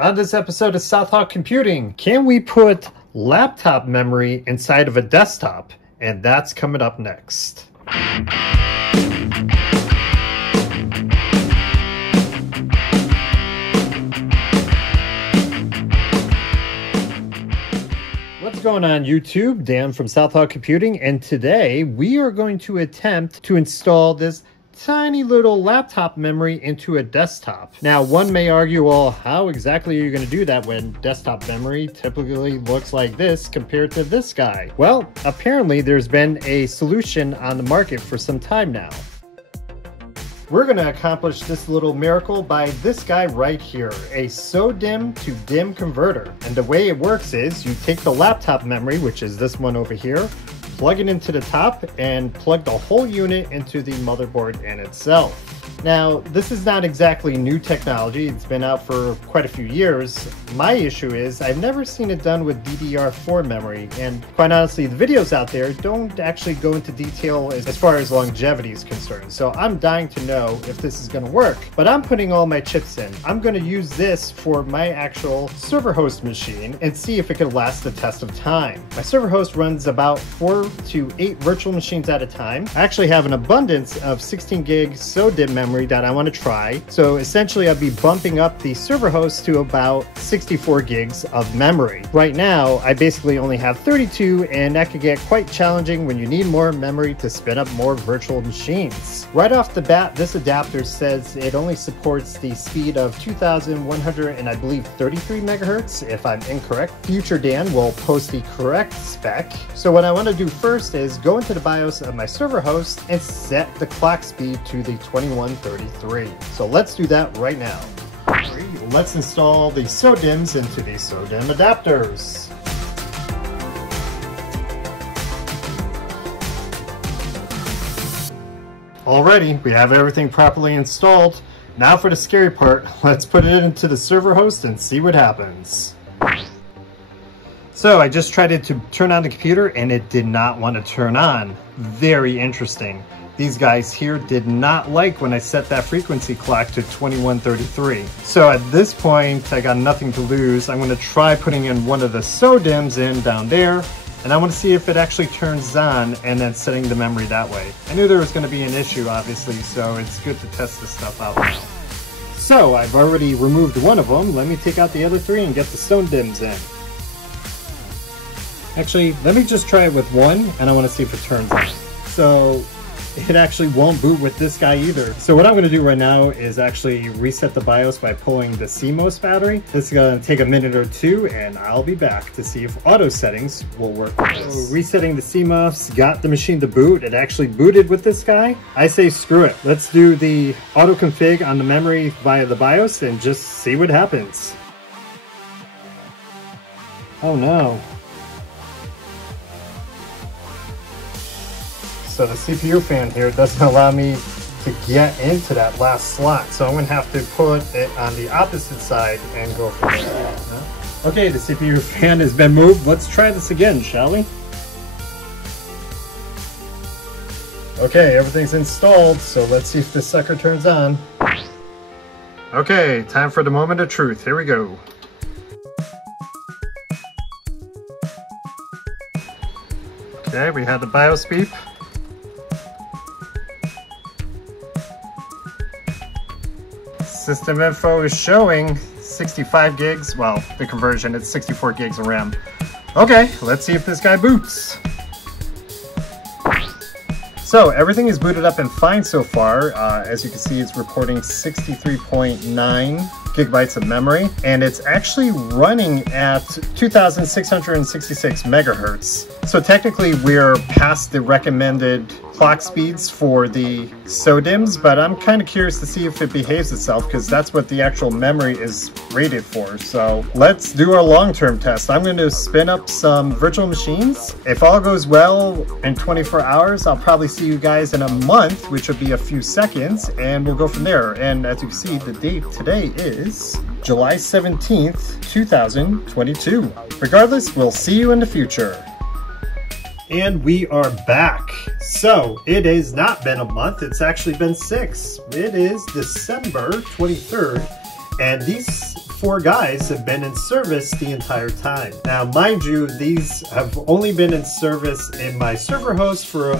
On this episode of South Hawk Computing, can we put laptop memory inside of a desktop? And that's coming up next. What's going on YouTube? Dan from South Hawk Computing, and today we are going to attempt to install this tiny little laptop memory into a desktop. Now, one may argue, well, how exactly are you going to do that when desktop memory typically looks like this compared to this guy? Well, apparently there's been a solution on the market for some time now. We're going to accomplish this little miracle by this guy right here, a SODIMM to DIMM converter. And the way it works is you take the laptop memory, which is this one over here, plug it into the top, and plug the whole unit into the motherboard in itself. Now, this is not exactly new technology. It's been out for quite a few years. My issue is I've never seen it done with DDR4 memory, and quite honestly, the videos out there don't actually go into detail as far as longevity is concerned. So I'm dying to know if this is going to work, but I'm putting all my chips in. I'm going to use this for my actual server host machine and see if it can last the test of time. My server host runs about 4 to 8 virtual machines at a time. I actually have an abundance of 16 gig SODIMM memory that I want to try. So essentially I'll be bumping up the server host to about 64 gigs of memory. Right now, I basically only have 32, and that could get quite challenging when you need more memory to spin up more virtual machines. Right off the bat, this adapter says it only supports the speed of 2100 and I believe 33 megahertz. If I'm incorrect, future Dan will post the correct spec. So what I want to do first is go into the BIOS of my server host and set the clock speed to the 2133. So let's do that right now. Let's install the SODIMMs into the SODIMM adapters. Alrighty, we have everything properly installed. Now for the scary part, let's put it into the server host and see what happens. So I just tried to turn on the computer and it did not want to turn on. Very interesting. These guys here did not like when I set that frequency clock to 2133. So at this point, I got nothing to lose. I'm going to try putting in one of the SODIMMs in down there, and I want to see if it actually turns on and then setting the memory that way. I knew there was going to be an issue, obviously, so it's good to test this stuff out now. So I've already removed one of them. Let me take out the other three and get the SODIMMs in. Actually, let me just try it with one, and I want to see if it turns on. So it actually won't boot with this guy either. So what I'm going to do right now is actually reset the BIOS by pulling the CMOS battery. This is going to take a minute or two, and I'll be back to see if auto settings will work with this. So resetting the CMOS got the machine to boot. It actually booted with this guy. I say screw it. Let's do the auto config on the memory via the BIOS and just see what happens. Oh no. So the CPU fan here doesn't allow me to get into that last slot. So I'm going to have to put it on the opposite side and go from there. Okay, the CPU fan has been moved. Let's try this again, shall we? Okay, everything's installed, so let's see if this sucker turns on. Okay, time for the moment of truth. Here we go. Okay, we had the BIOS beep. System info is showing 65 gigs. Well, the conversion, it's 64 gigs of RAM. Okay, let's see if this guy boots. So everything is booted up and fine so far. As you can see, it's reporting 63.9 gigabytes of memory, and it's actually running at 2666 megahertz. So technically we're past the recommended clock speeds for the SODIMMs, but I'm kind of curious to see if it behaves itself, because that's what the actual memory is rated for. So let's do our long-term test. I'm going to spin up some virtual machines. If all goes well in 24 hours, I'll probably see you guys in a month, which will be a few seconds, and we'll go from there. And as you can see, the date today is July 17th, 2022. Regardless, we'll see you in the future. And we are back. So it has not been a month, it's actually been 6. It is December 23rd, and these 4 guys have been in service the entire time. Now, mind you, these have only been in service in my server host for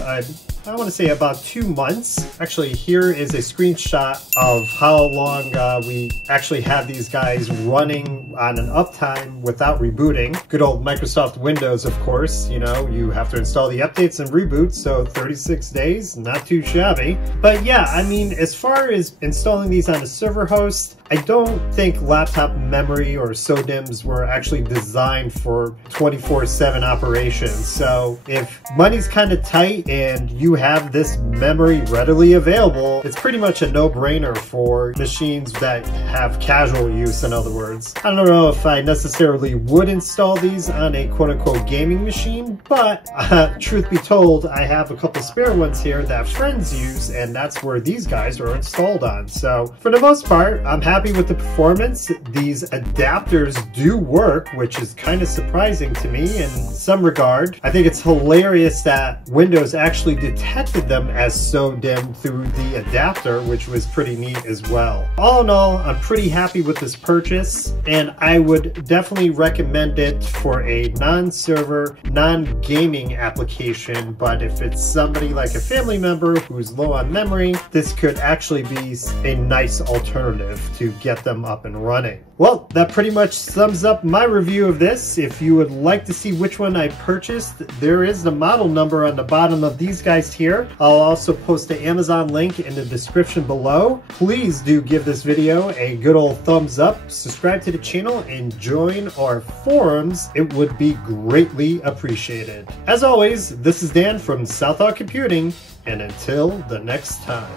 I want to say about 2 months. Actually, here is a screenshot of how long we actually have these guys running on an uptime without rebooting. Good old Microsoft Windows, of course. You know, you have to install the updates and reboot, so 36 days, not too shabby. But yeah, I mean, as far as installing these on a server host, I don't think laptop memory or SODIMMs were actually designed for 24/7 operations. So if money's kind of tight and you have this memory readily available, it's pretty much a no-brainer for machines that have casual use, in other words. I don't know if I necessarily would install these on a quote-unquote gaming machine, but truth be told, I have a couple spare ones here that friends use, and that's where these guys are installed on. So for the most part, I'm happy with the performance. These adapters do work, which is kind of surprising to me in some regard. I think it's hilarious that Windows actually detected them as SODIMM through the adapter, which was pretty neat as well. All in all, I'm pretty happy with this purchase, and I would definitely recommend it for a non-server, non-gaming application. But if it's somebody like a family member who's low on memory, this could actually be a nice alternative to get them up and running. Well, that pretty much sums up my review of this. If you would like to see which one I purchased, there is the model number on the bottom of these guys here. I'll also post the Amazon link in the description below. Please do give this video a good old thumbs up, subscribe to the channel, and join our forums. It would be greatly appreciated. As always, this is Dan from Southall Computing, and until the next time.